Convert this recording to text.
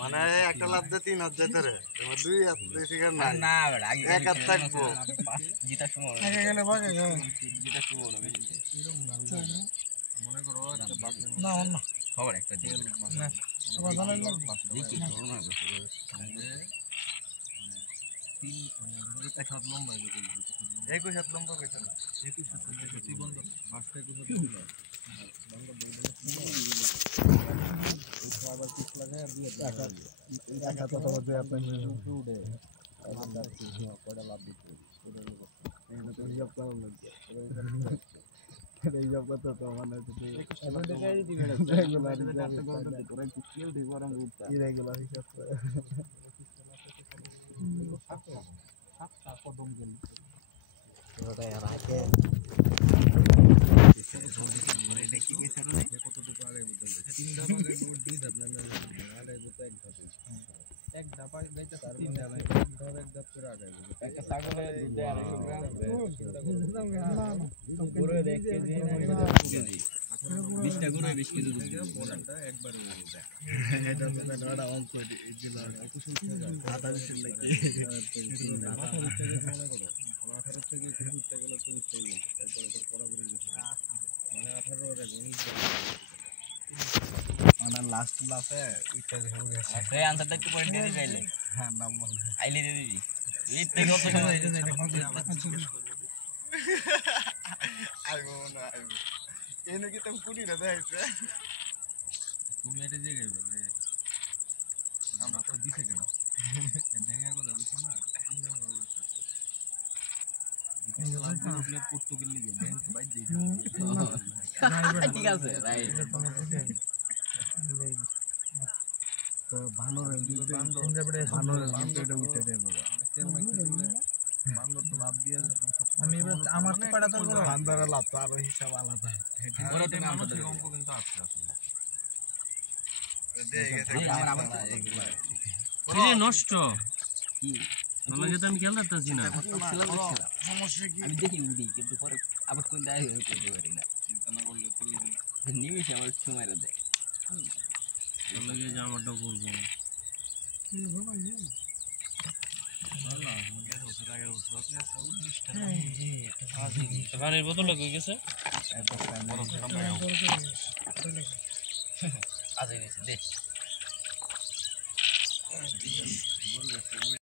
মানে একটা লাভ দিয়ে 3 হাত যেতে রে 2 হাত বেশি করে না না বেটা এক হাত থাকবো জিতা সময় আগে গেলে ভাগে জিতা সময় মনে করো না অন্য খবর একটা দিল না সবাই ভালো লাগবে দেখি করোনা এটা সব লম্বা একই সাত লম্বা কইছ না একই সাত বেশি বন্ধ মাছটা একই সাত লম্বা বন্ধ আবার পিছ লাগে আর দিয়ে একা কথা বলতে আপনি উঠে কয়টা লাভ দিচ্ছে এটা তো হিসাব করা লাগবে এই জব করতে তো মানে এখন থেকে দিবি রেগুলার তোরা কি কেউ দিব আর আমি উঠতা ইরেগুলার হিসাব করে সাতটা কদম গেল ওটা রাতে দেখি কি স্যার কতটুকু আগে বুঝতে 3 ধাপ আগে বুট 2 ধাপ না আগে বুট এক ধাপ আগে যাইতে 3 ধাপ এক ধাপ করে আগে একটা ছাগলের দুধ 250 গ্রাম পুরো দেখে কেজি 20 টা করে 20 কেজি দুধ বড়টা একবারে এটা বড় অঙ্ক দিল কুসুম আটা দিছিল নাকি 18 থেকে মনে করো 18 থেকে কুসুমটা গেল 40 থেকে তারপরে তোর পড়াপড়ি মানে 18 এর গণিত মানে লাস্ট লাফে উঠে হয়ে গেছে এই আনসারটা একটু পয়েন্ট দিয়ে দিলে হ্যাঁ নাম বল আইলে দিয়ে দিবি লিড থেকে কত সময় এটা আইবো না আইবো এনে কি তুমি পুরি না দেখাইছে তুমি এটা জেগে বলে আমরা তো দিছে কেন ভেঙে কথা বুঝছ না ঠিক আছে তো ভালো এটা উঠে দেবো আমি আমার তো পাড়া তো বান্দরের লাভ তো আরো হিসাব আলাদা ওরা তো মানুষের অঙ্ক কিন্তু আছে আসলে নষ্ট কি আমাকে তো আমি খেয়াল রাখতেছি না সমস্যা কি আমি দেখি উড়ি কিন্তু পরে আবার কোন দায় করতে পারি না চিন্তা না করলে তো নিমিশে আমার সময় দেয় লাগে যে আমারটা করবো পানির বোতল হয়ে গেছে আজ